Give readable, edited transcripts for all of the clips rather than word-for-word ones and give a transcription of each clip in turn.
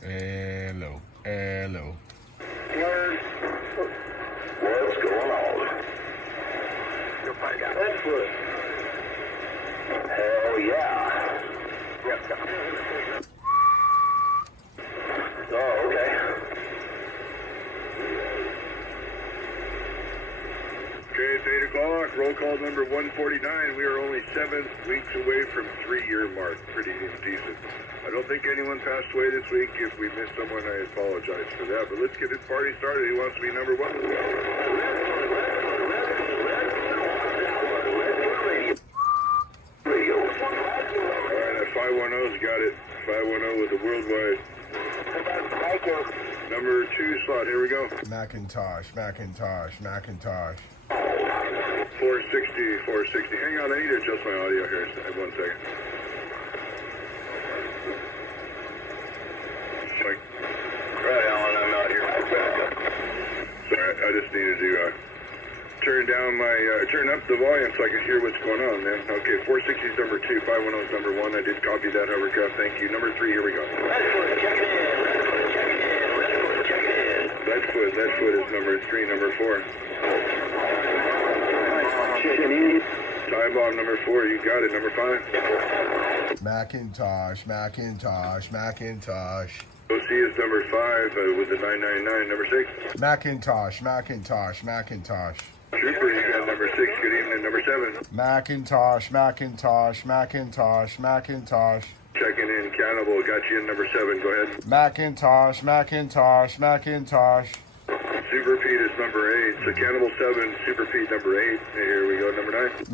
Hello. Hello. What's going on? That's good. Hell yeah. Oh, okay. Okay, it's 8 o'clock. Roll call number 149. We are only 7 weeks away from 3-year mark. Pretty decent. I don't think anyone passed away this week. If we missed someone, I apologize for that. But let's get this party started. Who wants to be number one? Alright, that 510's got it. 510 with the worldwide. Number 2 slot. Here we go. Macintosh. 460. Hang on, I need to adjust my audio here. 1 second. Right, Alan, I'm out here. Sorry, I just needed to turn up the volume so I can hear what's going on, man. Okay, 460 is number 2, 510 is number 1. I did copy that hovercraft. Thank you. Number 3, here we go. Leadfoot is number 3, number 4. Time bomb number 4, you got it. Number 5. Macintosh. OC is number 5 with the 999. Number 6. Macintosh. Trooper, you got number 6. Good evening. Number 7. Macintosh. Checking in. Cannibal, got you in number 7. Go ahead. Macintosh. Super Pete is number 8. So Cannibal 7, Super Pete number 8. Here we go. Number 9.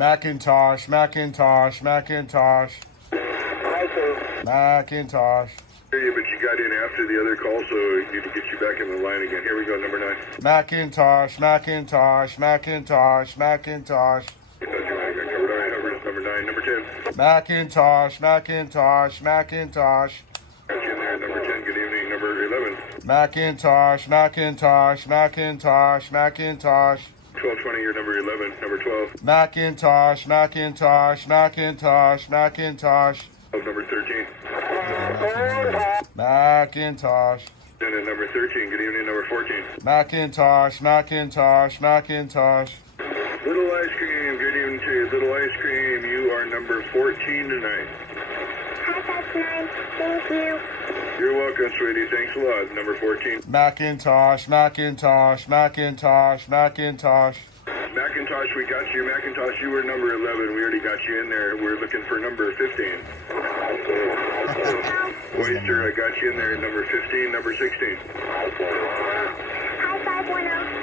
Macintosh. Hear you, but you got in after the other call, so I need to get you back in the line again. Here we go. Number 9. Macintosh. I thought you covered. All right, number 9. Number 10. Macintosh. Got you in there. Number 10. Good evening. Number 11. Macintosh. 1220, you're number 11. Number 12. Macintosh. Number 13. Macintosh. Then at number 13. Good evening. Number 14. Macintosh. Little Ice Cream. Good evening to you. Little Ice Cream. You are number 14 tonight. Hi, that's nice. Thank you. You're welcome, sweetie. Thanks a lot. Number 14. Macintosh. Macintosh, we got you. Macintosh, you were number 11. We already got you in there. We're looking for number 15. Oyster, I got you in there. Number 15, number 16. Hi, 510.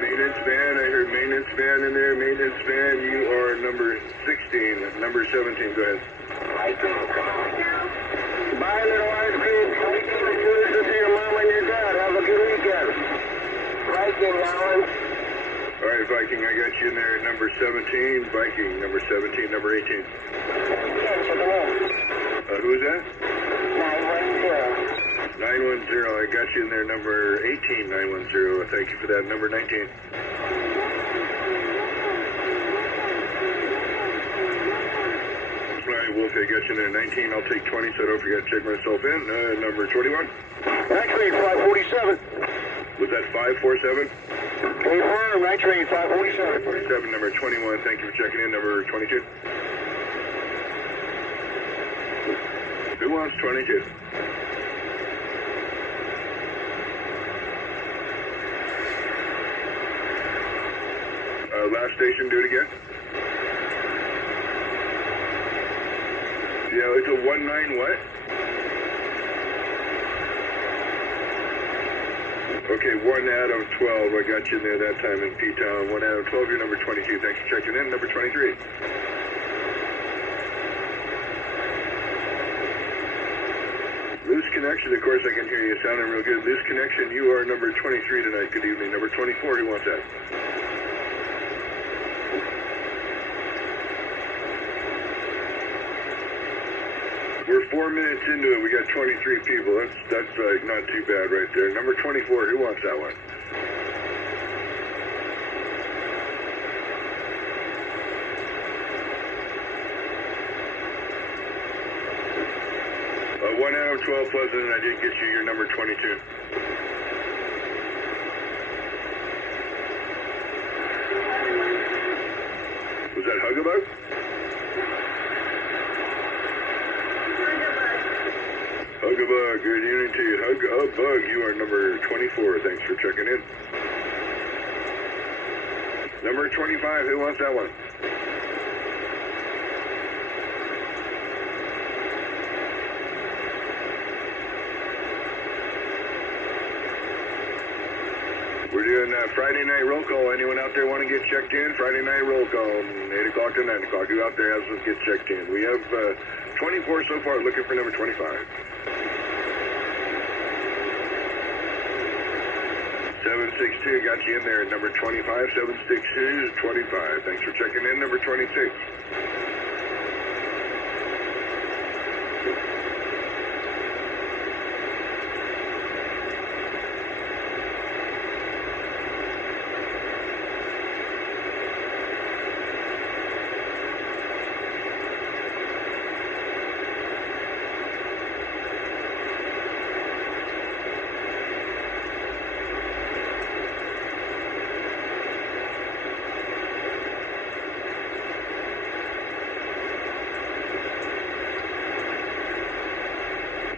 Maintenance van, I heard maintenance van in there. Maintenance van, you are number 16. Number 17, go ahead. Bye, little ice cream. Good to see your mom and your dad. Have a good weekend. Viking, Alan. All right, Viking, I got you in there. Number 17, Viking. Number 17, number 18. Who is that? 910. 910, I got you in there. Number 18, 910. Thank you for that. Number 19. Wolf, I got you in there. 19, I'll take 20, so I don't forget to check myself in. Number 21. Night train 547. Was that 547? Confirm, night train 547. 547, number 21. Thank you for checking in. Number 22. Who wants 22? Last station, do it again. Yeah, it's a 19 what? Okay, 1 out of 12. I got you in there that time in P-Town. 1 out of 12, you're number 22. Thanks for checking in. Number 23. Loose connection, of course I can hear you sounding real good. Loose connection, you are number 23 tonight. Good evening. Number 24, who wants that? We're 4 minutes into it. We got 23 people. That's not too bad right there. Number 24, who wants that one? 1 out of 12 Pleasant, and I did get you your number 22. Was that Hugabug? Hugabug, good evening to you. Hugabug, you are number 24. Thanks for checking in. Number 25, who wants that one? We're doing Friday night roll call. Anyone out there want to get checked in? Friday night roll call, 8 o'clock to 9 o'clock. Who out there has us get checked in? We have 24 so far, looking for number 25. 762, got you in there at number 25. 762 25. Thanks for checking in, number 26.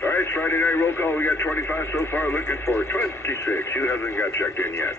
All right, Friday night roll call. We got 25 so far, looking for 26. Who hasn't got checked in yet?